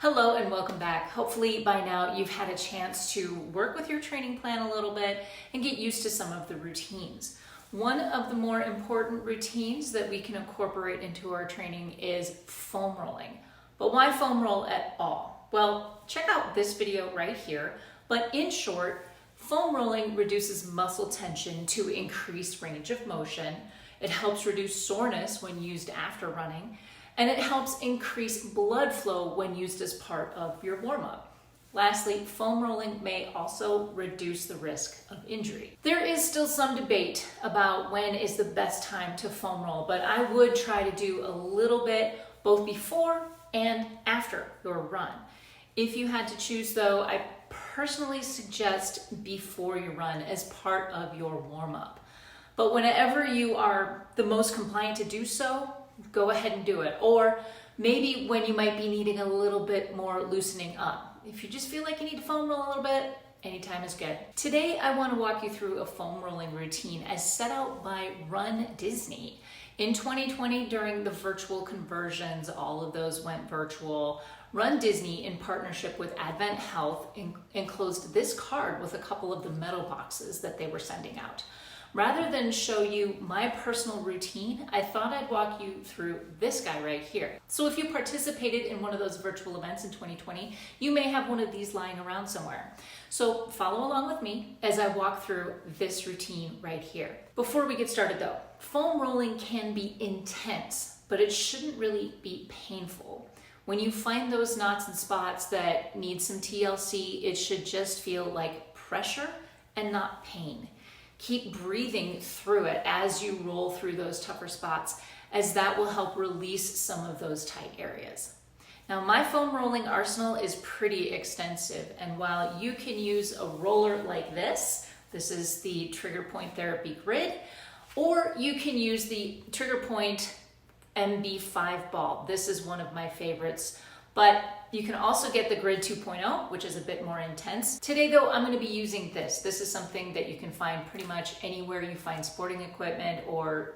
Hello and welcome back. Hopefully by now you've had a chance to work with your training plan a little bit and get used to some of the routines. One of the more important routines that we can incorporate into our training is foam rolling. But why foam roll at all? Well, check out this video right here. But in short, foam rolling reduces muscle tension to increase range of motion. It helps reduce soreness when used after running. And it helps increase blood flow when used as part of your warm-up. Lastly, foam rolling may also reduce the risk of injury. There is still some debate about when is the best time to foam roll, but I would try to do a little bit both before and after your run. If you had to choose though, I personally suggest before your run as part of your warm-up. But whenever you are the most compliant to do so, go ahead and do it. Or maybe when you might be needing a little bit more loosening up. If you just feel like you need to foam roll a little bit, anytime is good. Today, I want to walk you through a foam rolling routine as set out by RunDisney. In 2020, during the virtual conversions, all of those went virtual. RunDisney, in partnership with Advent Health, enclosed this card with a couple of the metal boxes that they were sending out. Rather than show you my personal routine, I thought I'd walk you through this guy right here. So if you participated in one of those virtual events in 2020, you may have one of these lying around somewhere. So follow along with me as I walk through this routine right here. Before we get started though, foam rolling can be intense, but it shouldn't really be painful. When you find those knots and spots that need some TLC, it should just feel like pressure and not pain. Keep breathing through it as you roll through those tougher spots, as that will help release some of those tight areas. Now, my foam rolling arsenal is pretty extensive, and while you can use a roller like this is the Trigger Point Therapy Grid, or you can use the Trigger Point MB5 Ball. This is one of my favorites. But you can also get the Grid 2.0, which is a bit more intense. Today though, I'm gonna be using this. This is something that you can find pretty much anywhere you find sporting equipment or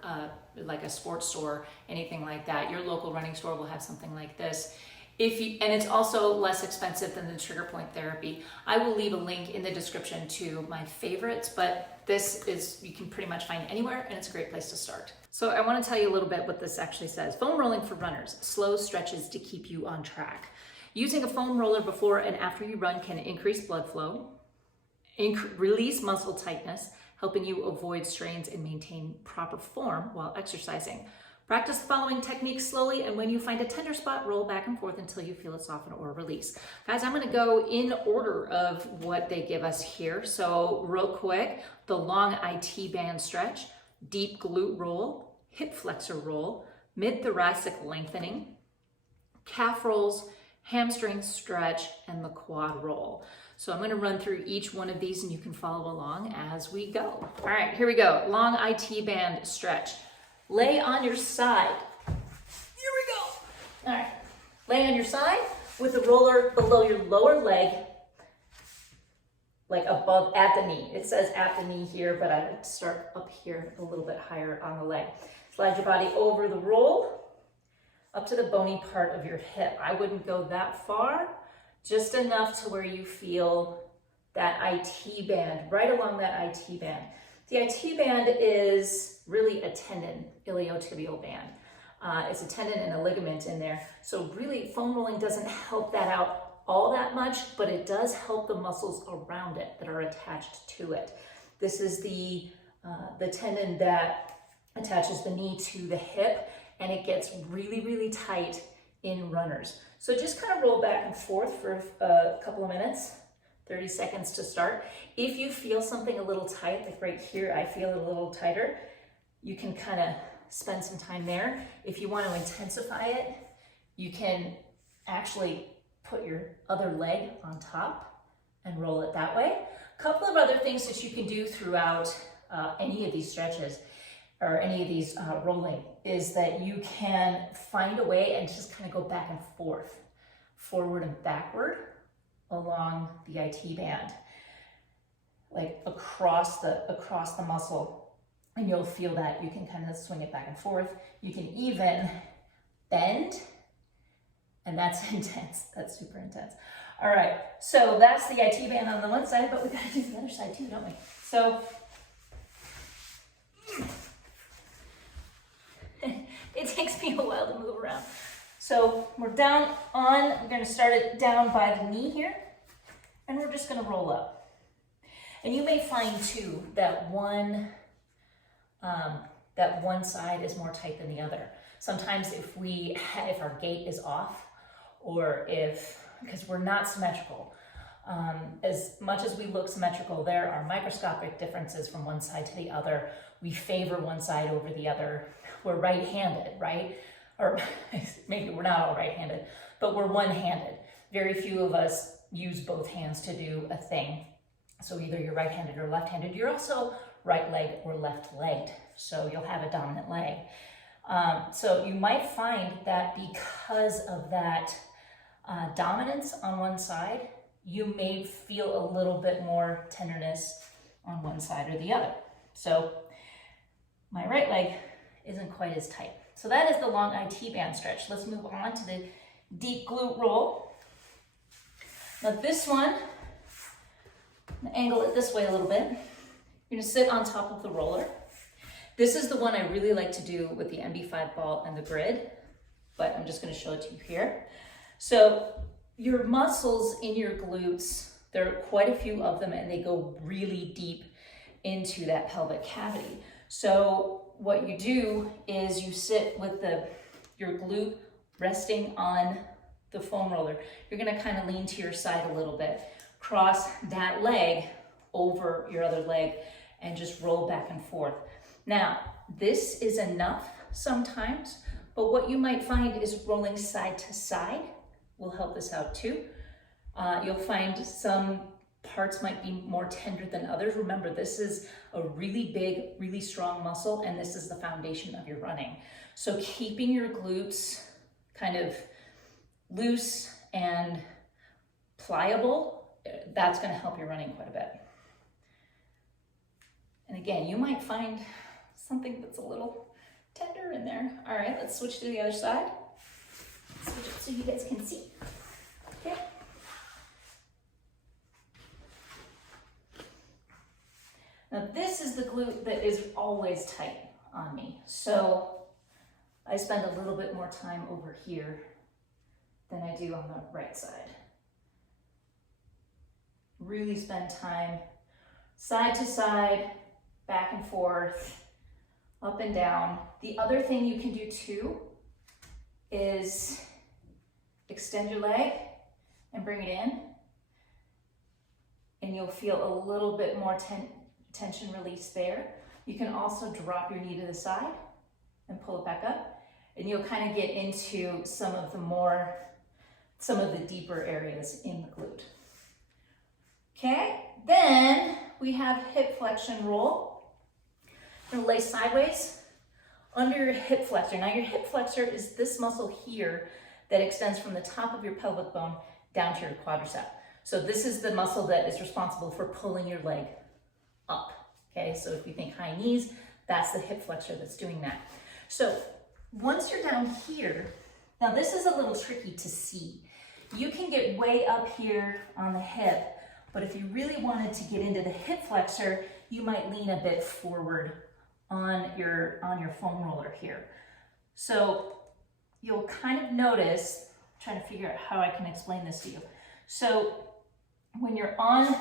like a sports store, anything like that. Your local running store will have something like this. And it's also less expensive than the Trigger Point Therapy. I will leave a link in the description to my favorites, but this is, you can pretty much find anywhere and it's a great place to start. So I want to tell you a little bit what this actually says. Foam rolling for runners, slow stretches to keep you on track. Using a foam roller before and after you run can increase blood flow, release muscle tightness, helping you avoid strains and maintain proper form while exercising. Practice the following techniques slowly, and when you find a tender spot, roll back and forth until you feel it soften or release. Guys, I'm gonna go in order of what they give us here. So real quick, the long IT band stretch, deep glute roll, hip flexor roll, mid-thoracic lengthening, calf rolls, hamstring stretch, and the quad roll. So I'm gonna run through each one of these and you can follow along as we go. All right, here we go. Long IT band stretch. Lay on your side. Here we go. All right, lay on your side with the roller below your lower leg, like above at the knee. It says at the knee here, but I would start up here a little bit higher on the leg. Slide your body over the roll, up to the bony part of your hip. I wouldn't go that far, just enough to where you feel that IT band, right along that IT band. The IT band is really a tendon, iliotibial band. It's a tendon and a ligament in there. So really foam rolling doesn't help that out all that much, but it does help the muscles around it that are attached to it. This is the tendon that attaches the knee to the hip, and it gets really, really tight in runners. So just kind of roll back and forth for a couple of minutes. 30 seconds to start. If you feel something a little tight, like right here, I feel it a little tighter, you can kind of spend some time there. If you want to intensify it, you can actually put your other leg on top and roll it that way. A couple of other things that you can do throughout any of these stretches or any of these rolling is that you can find a way and just kind of go back and forth, forward and backward, along the IT band, like across the muscle, and you'll feel that. You can kind of swing it back and forth. You can even bend And that's intense. That's super intense. All right, so that's the IT band on the one side, but we gotta do the other side too, don't we? So it takes me a while to move around. So we're gonna start it down by the knee here, and we're just gonna roll up. And you may find too that one side is more tight than the other. Sometimes if our gait is off, or because we're not symmetrical, as much as we look symmetrical, there are microscopic differences from one side to the other. We favor one side over the other. We're right-handed, right? Or maybe we're not all right-handed, but we're one-handed. Very few of us use both hands to do a thing. So either you're right-handed or left-handed. You're also right leg or left legged. So you'll have a dominant leg. So you might find that because of that dominance on one side, you may feel a little bit more tenderness on one side or the other. So my right leg isn't quite as tight. So that is the long IT band stretch. Let's move on to the deep glute roll. Now this one, angle it this way a little bit. You're gonna sit on top of the roller. This is the one I really like to do with the MB5 ball and the grid, but I'm just gonna show it to you here. So your muscles in your glutes, there are quite a few of them, and they go really deep into that pelvic cavity. So what you do is you sit with your glute resting on the foam roller. You're gonna kind of lean to your side a little bit, cross that leg over your other leg, and just roll back and forth. Now, this is enough sometimes, but what you might find is rolling side to side will help this out too. You'll find some parts might be more tender than others. Remember, this is a really big, really strong muscle, and this is the foundation of your running. So keeping your glutes kind of loose and pliable, that's gonna help your running quite a bit. And again, you might find something that's a little tender in there. All right, let's switch to the other side. Switch it so you guys can see. Okay. Now this is the glute that is always tight on me. So I spend a little bit more time over here than I do on the right side. Really spend time side to side, back and forth, up and down. The other thing you can do too is extend your leg and bring it in, and you'll feel a little bit more tension release there. You can also drop your knee to the side and pull it back up, and you'll kind of get into some of the deeper areas in the glute. Okay, then we have hip flexion roll. You're gonna lay sideways under your hip flexor. Now your hip flexor is this muscle here that extends from the top of your pelvic bone down to your quadricep. So this is the muscle that is responsible for pulling your leg up. Okay, so if you think high knees, that's the hip flexor that's doing that. So once you're down here, now this is a little tricky to see. You can get way up here on the hip, but if you really wanted to get into the hip flexor, you might lean a bit forward on your foam roller here. So you'll kind of notice, I'm trying to figure out how I can explain this to you. So when you're on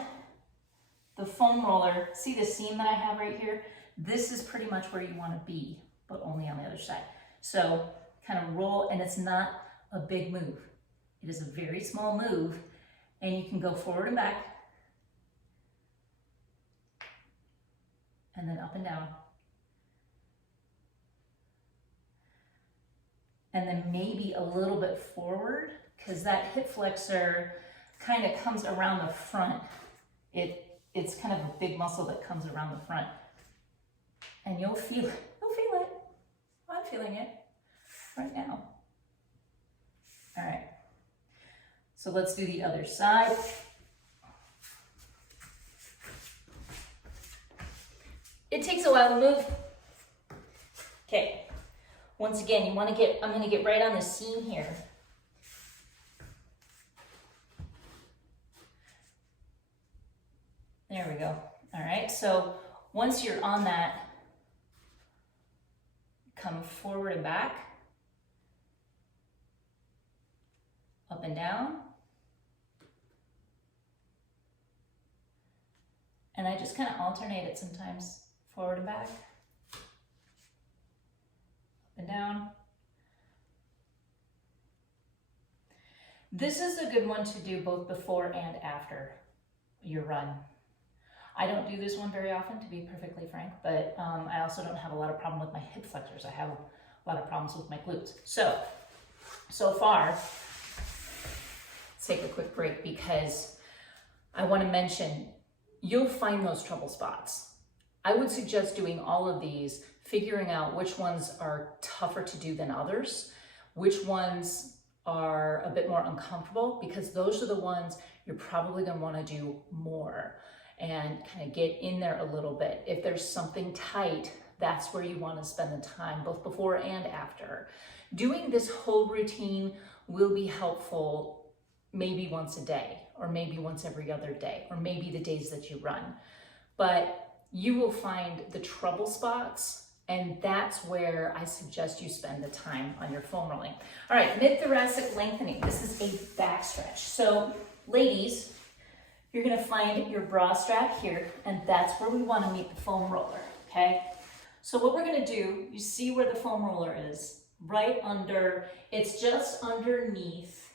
the foam roller, see the seam that I have right here? This is pretty much where you want to be, but only on the other side. So kind of roll, and it's not a big move. It is a very small move, and you can go forward and back, and then up and down. And then maybe a little bit forward, because that hip flexor kind of comes around the front. It's kind of a big muscle that comes around the front. And you'll feel it. I'm feeling it right now. All right. So let's do the other side. It takes a while to move. Okay. Once again, I'm gonna get right on the seam here. There we go. All right, so once you're on that, come forward and back, up and down. And I just kind of alternate it sometimes, forward and back, up and down. This is a good one to do both before and after your run. I don't do this one very often, to be perfectly frank, but I also don't have a lot of problem with my hip flexors. I have a lot of problems with my glutes. So far, let's take a quick break because I want to mention, you'll find those trouble spots. I would suggest doing all of these, figuring out which ones are tougher to do than others, which ones are a bit more uncomfortable, because those are the ones you're probably going to want to do more and kind of get in there a little bit. If there's something tight, that's where you want to spend the time, both before and after. Doing this whole routine will be helpful maybe once a day, or maybe once every other day, or maybe the days that you run. But you will find the trouble spots, and that's where I suggest you spend the time on your foam rolling. All right, mid-thoracic lengthening. This is a back stretch. So ladies, you're gonna find your bra strap here, and that's where we wanna meet the foam roller, okay? So what we're gonna do, you see where the foam roller is, right under, it's just underneath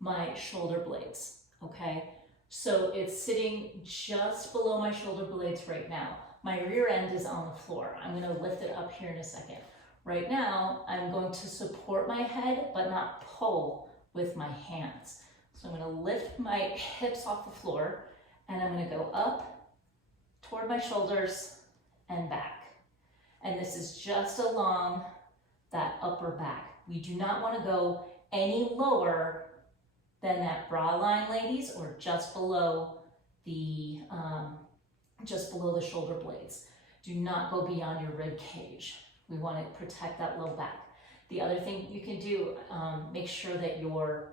my shoulder blades, okay? So it's sitting just below my shoulder blades right now. My rear end is on the floor. I'm gonna lift it up here in a second. Right now, I'm going to support my head, but not pull with my hands. So I'm gonna lift my hips off the floor, and I'm gonna go up toward my shoulders and back. And this is just along that upper back. We do not wanna go any lower than that bra line, ladies, or just below the shoulder blades. Do not go beyond your rib cage. We want to protect that low back. The other thing you can do, make sure that your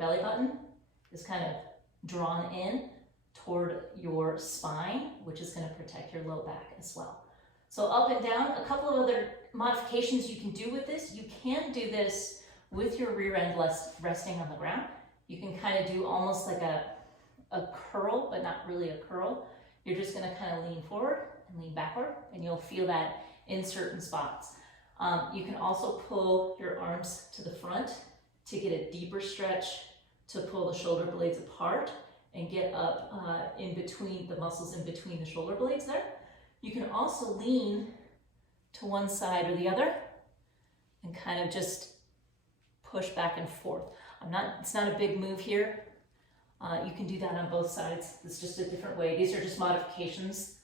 belly button is kind of drawn in toward your spine, which is going to protect your low back as well. So up and down. A couple of other modifications you can do with this. You can do this with your rear end resting on the ground. You can kind of do almost like a curl, but not really a curl. You're just gonna kind of lean forward and lean backward, and you'll feel that in certain spots. You can also pull your arms to the front to get a deeper stretch, to pull the shoulder blades apart and get up in between the muscles in between the shoulder blades there. You can also lean to one side or the other and kind of just push back and forth. It's not a big move here. You can do that on both sides. It's just a different way. These are just modifications,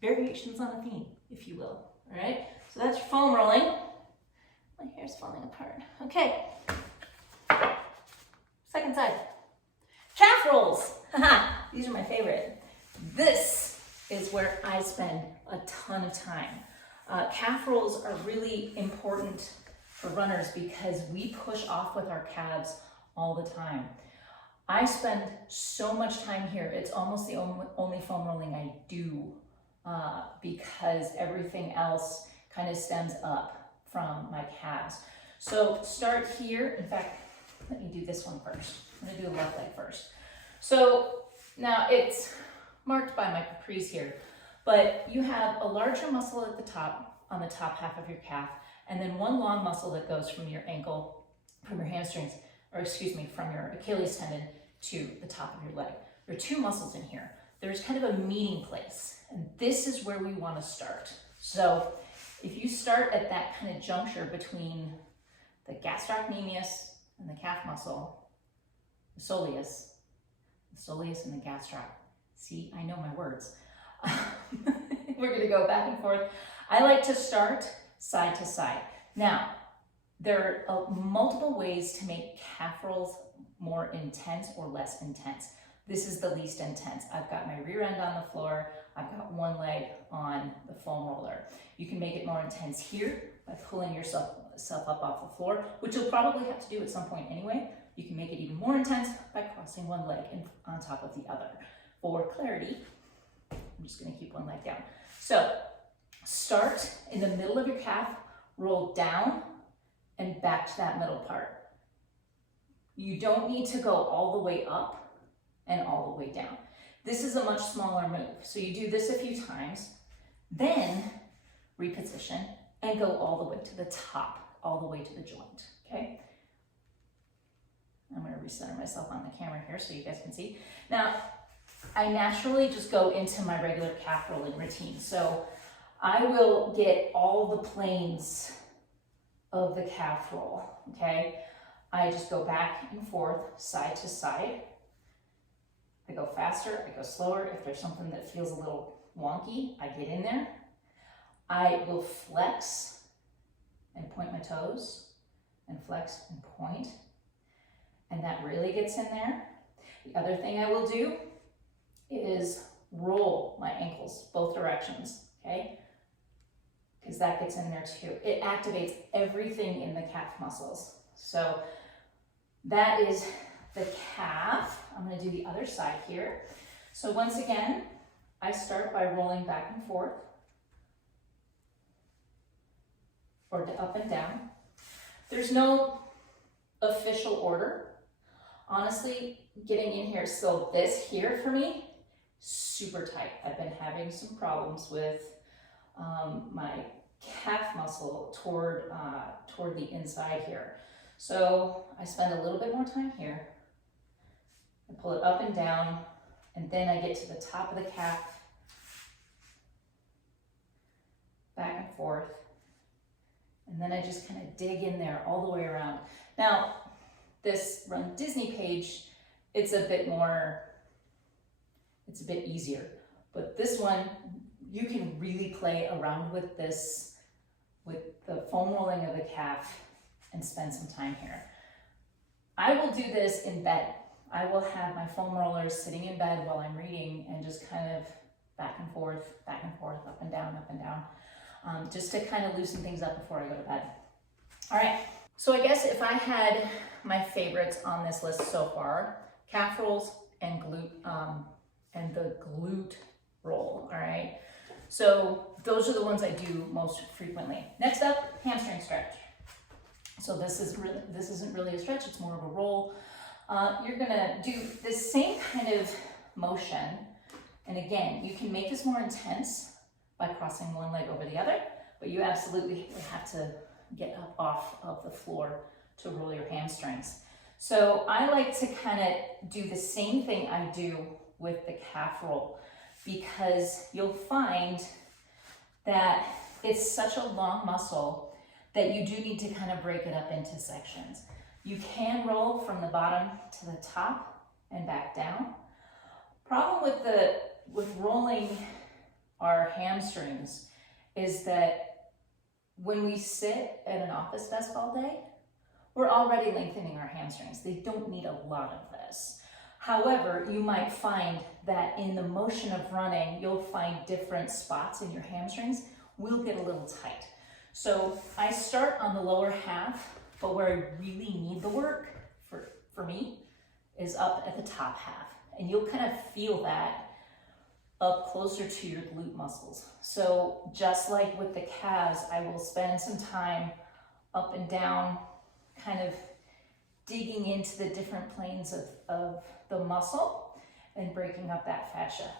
variations on a theme, if you will. All right, so that's your foam rolling. My hair's falling apart. Okay, second side. Calf rolls. These are my favorite. This is where I spend a ton of time. Calf rolls are really important for runners because we push off with our calves all the time. I spend so much time here. It's almost the only foam rolling I do because everything else kind of stems up from my calves. So start here. In fact, let me do this one first. I'm gonna do the left leg first. So now it's marked by my capris here, but you have a larger muscle at the top, on the top half of your calf, and then one long muscle that goes from your ankle, from your hamstrings, or excuse me, from your Achilles tendon to the top of your leg. There are two muscles in here. There's kind of a meeting place, and this is where we want to start. So if you start at that kind of juncture between the gastrocnemius and the calf muscle, the soleus and the gastroc. See, I know my words. We're going to go back and forth. I like to start side to side. Now, there are multiple ways to make calf rolls more intense or less intense. This is the least intense. I've got my rear end on the floor. I've got one leg on the foam roller. You can make it more intense here by pulling yourself yourself up off the floor, which you'll probably have to do at some point anyway. You can make it even more intense by crossing one leg on top of the other. For clarity, I'm just gonna keep one leg down. So start in the middle of your calf, roll down and back to that middle part. You don't need to go all the way up and all the way down. This is a much smaller move. So you do this a few times, then reposition and go all the way to the top, all the way to the joint, okay? I'm gonna recenter myself on the camera here so you guys can see. Now, I naturally just go into my regular calf rolling routine. So I will get all the planes of the calf roll, okay? I just go back and forth, side to side. I go faster, I go slower. If there's something that feels a little wonky, I get in there. I will flex and point my toes, and flex and point. And that really gets in there. The other thing I will do is roll my ankles both directions, okay? Because that gets in there too. It activates everything in the calf muscles. So that is the calf. I'm gonna do the other side here. So once again, I start by rolling back and forth, or up and down. There's no official order. Honestly, getting in here, so this here for me, super tight. I've been having some problems with my calf muscle toward the inside here. So I spend a little bit more time here. I pull it up and down, and then I get to the top of the calf, back and forth, and then I just kind of dig in there all the way around. Now, this RunDisney page, it's a bit easier, but this one, you can really play around with this, with the foam rolling of the calf, and spend some time here. I will do this in bed. I will have my foam rollers sitting in bed while I'm reading and just kind of back and forth, up and down, just to kind of loosen things up before I go to bed. All right, so I guess if I had my favorites on this list so far, calf rolls and the glute roll, all right? So those are the ones I do most frequently. Next up, hamstring stretch. So this isn't really a stretch, it's more of a roll. You're gonna do the same kind of motion. And again, you can make this more intense by crossing one leg over the other, but you absolutely have to get up off of the floor to roll your hamstrings. So I like to kind of do the same thing I do with the calf roll, because you'll find that it's such a long muscle that you do need to kind of break it up into sections. You can roll from the bottom to the top and back down. Problem with rolling our hamstrings is that when we sit at an office desk all day, we're already lengthening our hamstrings. They don't need a lot of this. However, you might find that in the motion of running, you'll find different spots in your hamstrings will get a little tight. So I start on the lower half, but where I really need the work for me is up at the top half. And you'll kind of feel that up closer to your glute muscles. So just like with the calves, I will spend some time up and down, kind of digging into the different planes of the muscle and breaking up that fascia.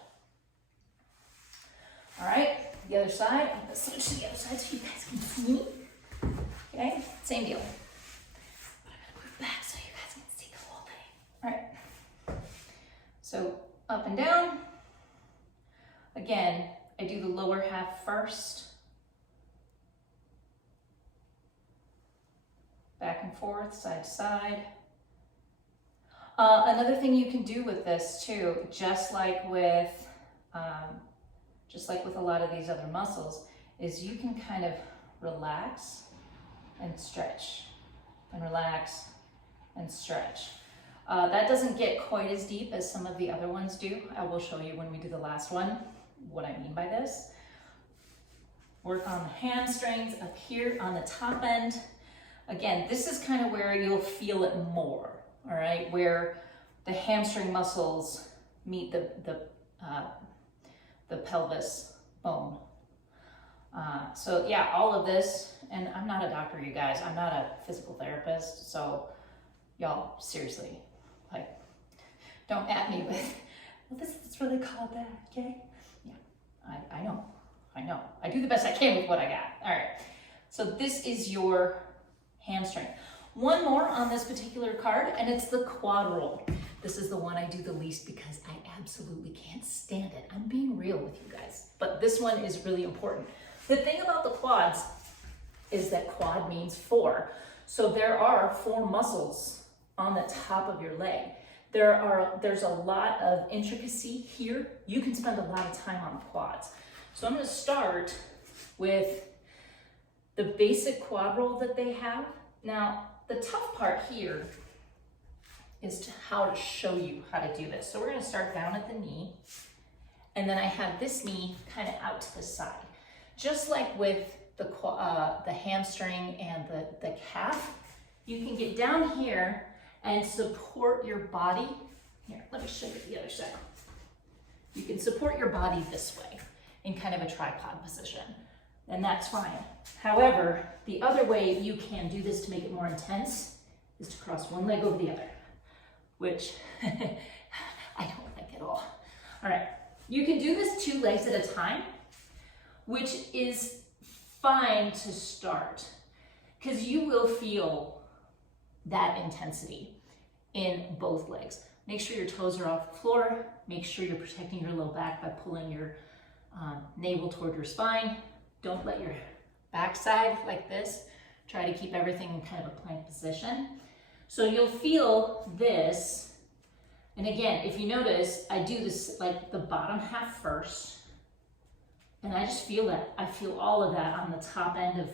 All right, the other side. I'm gonna switch to the other side so you guys can see me. Okay, same deal. But I'm gonna move back so you guys can see the whole thing. All right, so up and down. Again, I do the lower half first. Back and forth, side to side. Another thing you can do with this too, just like with a lot of these other muscles, is you can kind of relax and stretch, and relax and stretch. That doesn't get quite as deep as some of the other ones do. I will show you when we do the last one what I mean by this. Work on the hamstrings up here on the top end. Again, this is kind of where you'll feel it more, all right? Where the hamstring muscles meet the pelvis bone. So yeah, all of this, and I'm not a doctor, you guys. I'm not a physical therapist, so y'all, seriously, like, don't at me with, well, that's really called that, okay? Yeah, I know. I do the best I can with what I got. All right, so this is your hamstring. One more on this particular card, and it's the quad roll. This is the one I do the least because I absolutely can't stand it. I'm being real with you guys, but this one is really important. The thing about the quads is that quad means 4. So there are 4 muscles on the top of your leg. There's a lot of intricacy here. You can spend a lot of time on quads. So I'm going to start with the basic quad roll that they have. Now, the tough part here is how to show you how to do this. So we're going to start down at the knee, and then I have this knee kind of out to the side. Just like with the hamstring and the calf, you can get down here and support your body. Here, let me show you the other side. You can support your body this way in kind of a tripod position, and that's fine. However, the other way you can do this to make it more intense is to cross one leg over the other, which I don't like at all. All right, you can do this 2 legs at a time, which is fine to start because you will feel that intensity in both legs. Make sure your toes are off the floor. Make sure you're protecting your low back by pulling your navel toward your spine. Don't let your backside like this. Try to keep everything in kind of a plank position. So you'll feel this. And again, if you notice, I do this like the bottom half first. And I just feel that. I feel all of that on the top end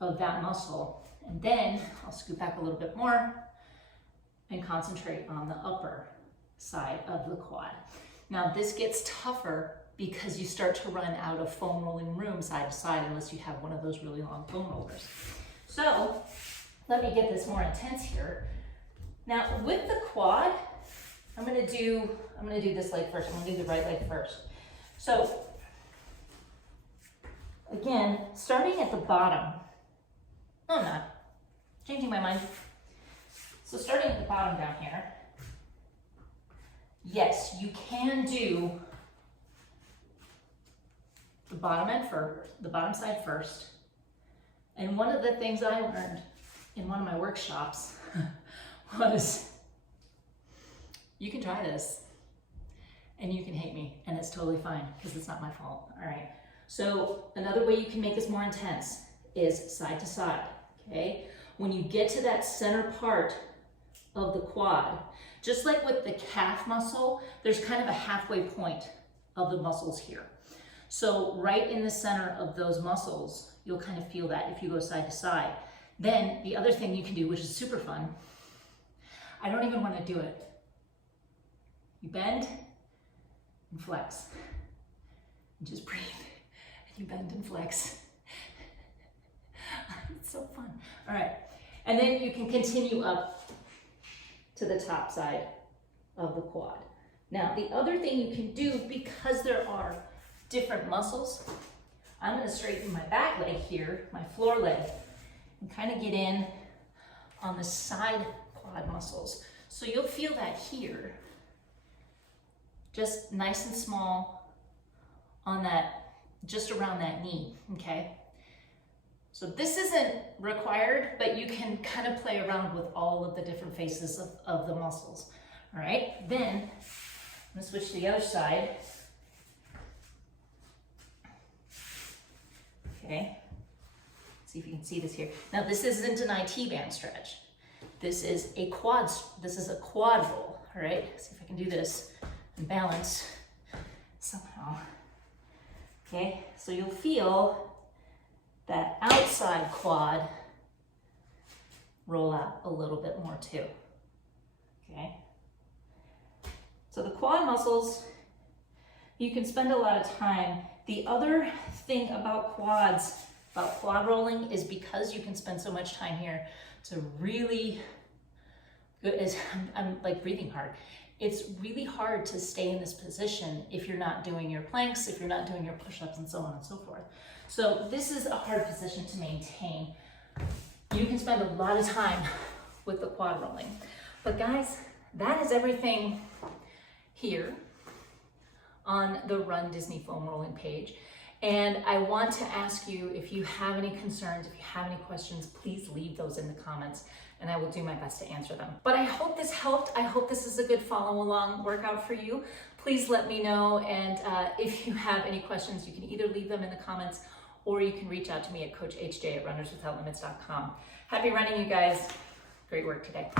of that muscle. And then I'll scoot back a little bit more and concentrate on the upper side of the quad. Now this gets tougher because you start to run out of foam rolling room side to side unless you have one of those really long foam rollers. So let me get this more intense here. Now with the quad, I'm gonna do this leg first. I'm gonna do the right leg first. So again, starting at the bottom. No, I'm not. Changing my mind. So starting at the bottom down here, yes, you can do the bottom side first. And one of the things I learned in one of my workshops was you can try this and you can hate me and it's totally fine because it's not my fault. All right. So another way you can make this more intense is side to side, okay? When you get to that center part of the quad, just like with the calf muscle, there's kind of a halfway point of the muscles here. So right in the center of those muscles, you'll kind of feel that if you go side to side. Then the other thing you can do, which is super fun, I don't even want to do it. You bend and flex. And just breathe. You bend and flex. It's so fun. All right. And then you can continue up to the top side of the quad. Now, the other thing you can do, because there are different muscles, I'm going to straighten my back leg here, my floor leg, and kind of get in on the side quad muscles. So you'll feel that here, just nice and small on that, just around that knee, okay? So this isn't required, but you can kind of play around with all of the different faces of the muscles, all right? Then I'm gonna switch to the other side. Okay, see if you can see this here. Now this isn't an IT band stretch. This is a quad roll, all right? See if I can do this and balance somehow. Okay, so you'll feel that outside quad roll out a little bit more too, okay? So the quad muscles, you can spend a lot of time. The other thing about quads about quad rolling is because you can spend so much time here. It's a really good, I'm like breathing hard. It's really hard to stay in this position if you're not doing your planks, if you're not doing your push-ups and so on and so forth. So this is a hard position to maintain. You can spend a lot of time with the quad rolling. But guys, that is everything here on the RunDisney foam rolling page. And I want to ask you, if you have any concerns, if you have any questions, please leave those in the comments and I will do my best to answer them. But I hope this helped. I hope this is a good follow along workout for you. Please let me know. And if you have any questions, you can either leave them in the comments or you can reach out to me at CoachHJ at runnerswithoutlimits.com. Happy running, you guys. Great work today.